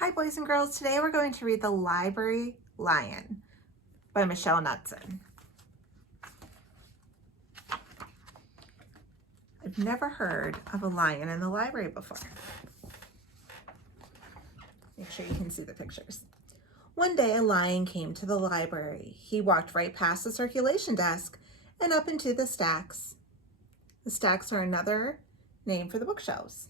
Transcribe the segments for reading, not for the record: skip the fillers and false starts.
Hi boys and girls, today we're going to read The Library Lion by Michelle Knudsen. I've never heard of a lion in the library before. Make sure you can see the pictures. One day a lion came to the library. He walked right past the circulation desk and up into the stacks. The stacks are another name for the bookshelves.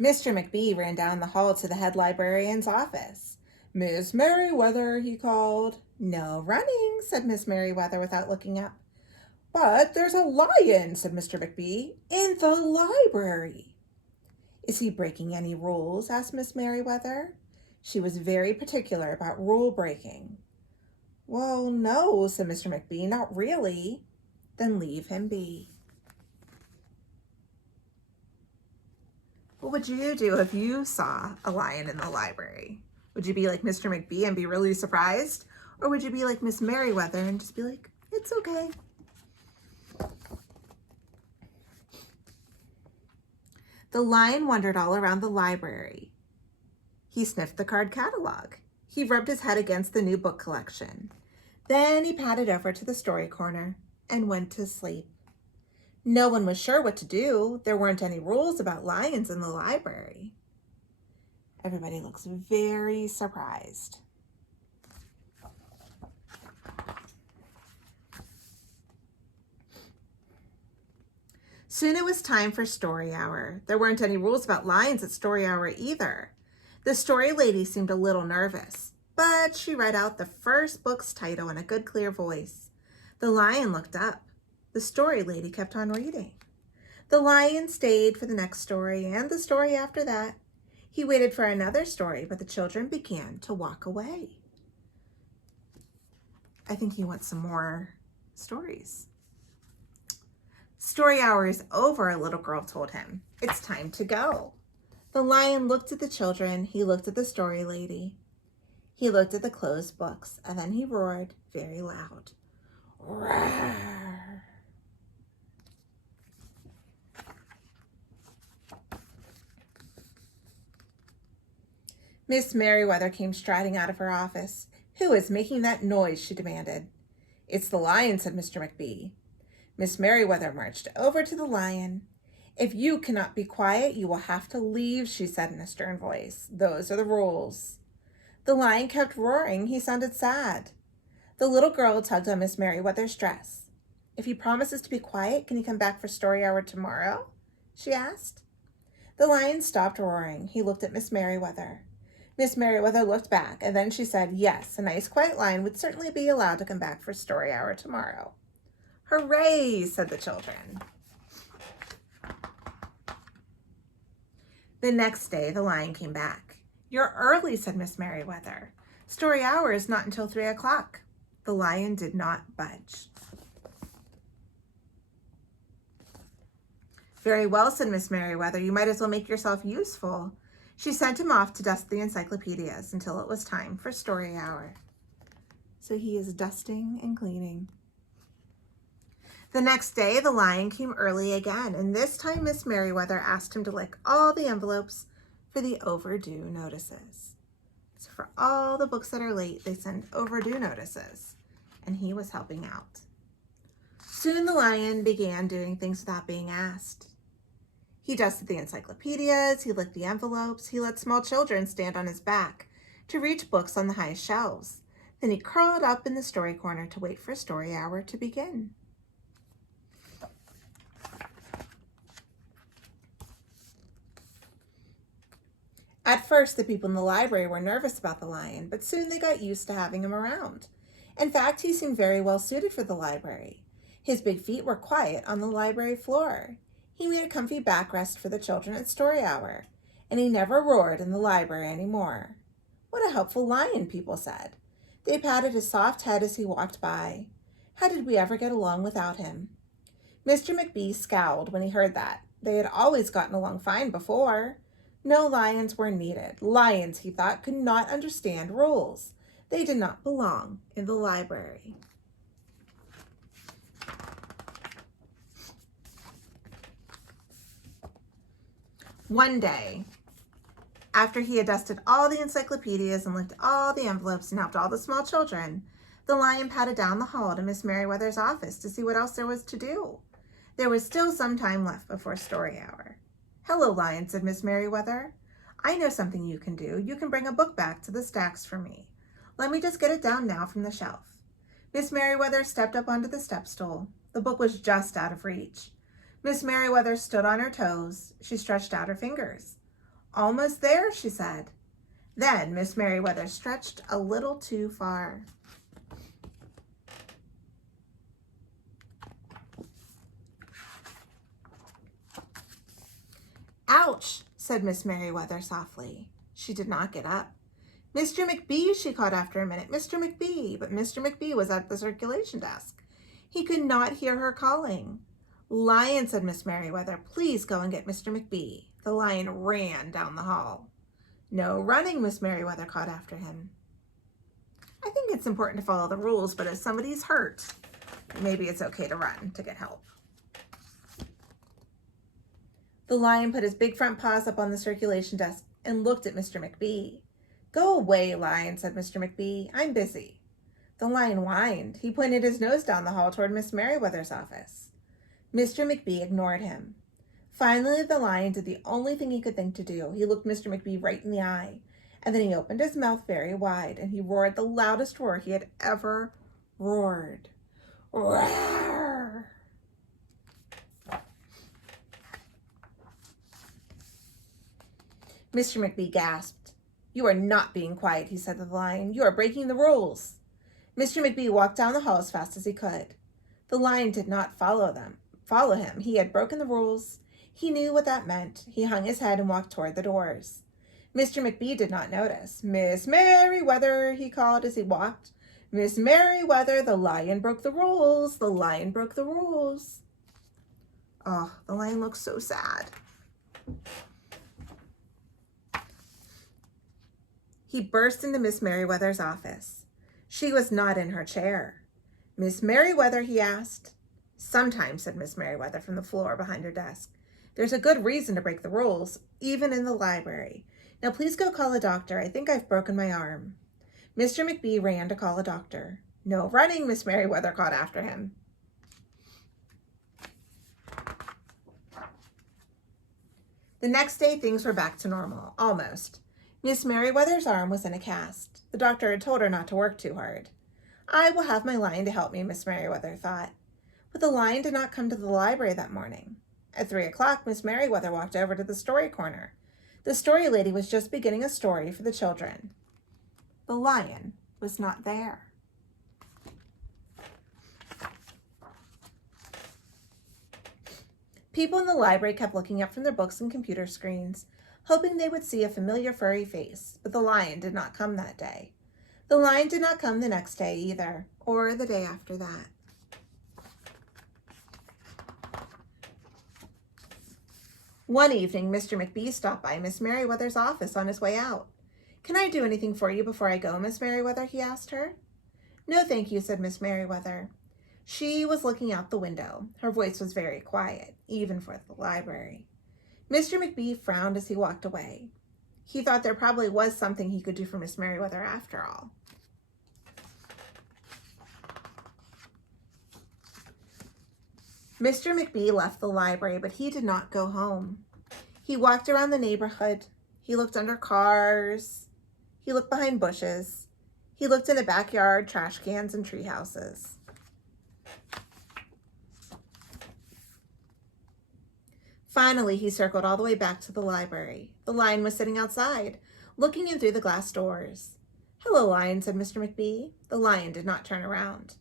Mr. McBee ran down the hall to the head librarian's office. "Miss Merriweather," he called. "No running," said Miss Merriweather without looking up. "But there's a lion," said Mr. McBee, "in the library." "Is he breaking any rules?" asked Miss Merriweather. She was very particular about rule breaking. "Well, no," said Mr. McBee, "not really." "Then leave him be." What would you do if you saw a lion in the library? Would you be like Mr. McBee and be really surprised? Or would you be like Miss Merriweather and just be like, it's okay? The lion wandered all around the library. He sniffed the card catalog. He rubbed his head against the new book collection. Then he padded over to the story corner and went to sleep. No one was sure what to do. There weren't any rules about lions in the library. Everybody looks very surprised. Soon it was time for story hour. There weren't any rules about lions at story hour either. The story lady seemed a little nervous, but she read out the first book's title in a good, clear voice. The lion looked up. The story lady kept on reading. The lion stayed for the next story and the story after that. He waited for another story, but the children began to walk away. I think he wants some more stories. "Story hour is over," a little girl told him. "It's time to go." The lion looked at the children. He looked at the story lady. He looked at the closed books, and then he roared very loud. Roar! Miss Merriweather came striding out of her office. "Who is making that noise?" she demanded. "It's the lion," said Mr. McBee. Miss Merriweather marched over to the lion. "If you cannot be quiet, you will have to leave," she said in a stern voice. "Those are the rules." The lion kept roaring. He sounded sad. The little girl tugged on Miss Merriweather's dress. "If he promises to be quiet, can he come back for story hour tomorrow?" she asked. The lion stopped roaring. He looked at Miss Merriweather. Miss Merriweather looked back, and then she said, "Yes, a nice quiet lion would certainly be allowed to come back for story hour tomorrow." "Hooray!" said the children. The next day, the lion came back. "You're early," said Miss Merriweather. "Story hour is not until 3 o'clock." The lion did not budge. "Very well," said Miss Merriweather. "You might as well make yourself useful." She sent him off to dust the encyclopedias until it was time for story hour. So he is dusting and cleaning. The next day, the lion came early again, and this time Miss Merriweather asked him to lick all the envelopes for the overdue notices. So for all the books that are late, they send overdue notices, and he was helping out. Soon the lion began doing things without being asked. He dusted the encyclopedias, he licked the envelopes, he let small children stand on his back to reach books on the high shelves. Then he curled up in the story corner to wait for story hour to begin. At first, the people in the library were nervous about the lion, but soon they got used to having him around. In fact, he seemed very well suited for the library. His big feet were quiet on the library floor. He made a comfy backrest for the children at story hour, and he never roared in the library anymore. What a helpful lion, people said. They patted his soft head as he walked by. How did we ever get along without him? Mr. McBee scowled when he heard that. They had always gotten along fine before. No lions were needed. Lions, he thought, could not understand rules. They did not belong in the library. One day, after he had dusted all the encyclopedias and licked all the envelopes and helped all the small children, the lion padded down the hall to Miss Merriweather's office to see what else there was to do. There was still some time left before story hour. "Hello, Lion," said Miss Merriweather. "I know something you can do. You can bring a book back to the stacks for me. Let me just get it down now from the shelf." Miss Merriweather stepped up onto the step stool. The book was just out of reach. Miss Merriweather stood on her toes. She stretched out her fingers. "Almost there," she said. Then Miss Merriweather stretched a little too far. "Ouch," said Miss Merriweather softly. She did not get up. "Mr. McBee," she called after a minute. "Mr. McBee." But Mr. McBee was at the circulation desk. He could not hear her calling. "Lion," said Miss Merriweather, "please go and get Mr. McBee." The lion ran down the hall. "No running," Miss Merriweather called after him. I think it's important to follow the rules, but if somebody's hurt, maybe it's okay to run to get help. The lion put his big front paws up on the circulation desk and looked at Mr. McBee. "Go away, Lion," said Mr. McBee. "I'm busy." The lion whined. He pointed his nose down the hall toward Miss Merriweather's office. Mr. McBee ignored him. Finally, the lion did the only thing he could think to do. He looked Mr. McBee right in the eye, and then he opened his mouth very wide, and he roared the loudest roar he had ever roared. Roar! Mr. McBee gasped. "You are not being quiet," he said to the lion. "You are breaking the rules." Mr. McBee walked down the hall as fast as he could. The lion did not follow him. He had broken the rules. He knew what that meant. He hung his head and walked toward the doors. Mr. McBee did not notice. "Miss Merriweather," he called as he walked. "Miss Merriweather, the lion broke the rules. The lion broke the rules." Oh, the lion looked so sad. He burst into Miss Merriweather's office. She was not in her chair. "Miss Merriweather," he asked. "Sometimes," said Miss Merriweather from the floor behind her desk. "There's a good reason to break the rules, even in the library. Now please go call a doctor. I think I've broken my arm." Mr. McBee ran to call a doctor. "No running," Miss Merriweather called after him. The next day, things were back to normal, almost. Miss Merriweather's arm was in a cast. The doctor had told her not to work too hard. "I will have my lion to help me," Miss Merriweather thought. But the lion did not come to the library that morning. At 3 o'clock, Miss Merriweather walked over to the story corner. The story lady was just beginning a story for the children. The lion was not there. People in the library kept looking up from their books and computer screens, hoping they would see a familiar furry face, but the lion did not come that day. The lion did not come the next day either, or the day after that. One evening, Mr. McBee stopped by Miss Merriweather's office on his way out. "Can I do anything for you before I go, Miss Merriweather?" he asked her. "No, thank you," said Miss Merriweather. She was looking out the window. Her voice was very quiet, even for the library. Mr. McBee frowned as he walked away. He thought there probably was something he could do for Miss Merriweather after all. Mr. McBee left the library, but he did not go home. He walked around the neighborhood. He looked under cars. He looked behind bushes. He looked in the backyard, trash cans, and tree houses. Finally, he circled all the way back to the library. The lion was sitting outside, looking in through the glass doors. "Hello, Lion," said Mr. McBee. The lion did not turn around.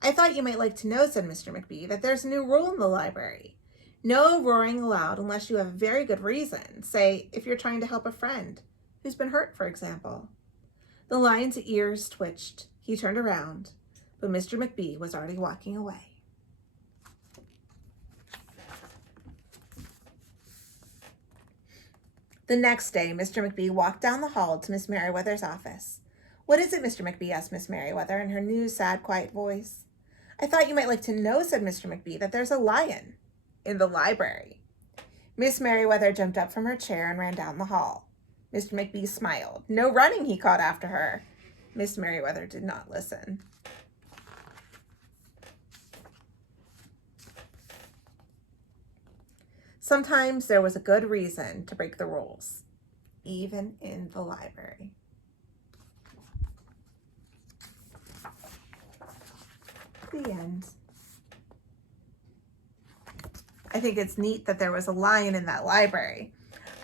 "I thought you might like to know," said Mr. McBee, "that there's a new rule in the library. No roaring aloud unless you have a very good reason. Say, if you're trying to help a friend who's been hurt, for example." The lion's ears twitched. He turned around, but Mr. McBee was already walking away. The next day, Mr. McBee walked down the hall to Miss Merriweather's office. "What is it, Mr. McBee?" asked Miss Merriweather in her new, sad, quiet voice. "I thought you might like to know," said Mr. McBee, "that there's a lion in the library." Miss Merriweather jumped up from her chair and ran down the hall. Mr. McBee smiled. No running, he called after her. Miss Merriweather did not listen. Sometimes there was a good reason to break the rules, even in the library. The end. I think it's neat that there was a lion in that library.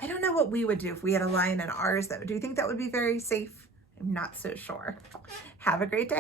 I don't know what we would do if we had a lion in ours, though. Do you think that would be very safe? I'm not so sure. Have a great day.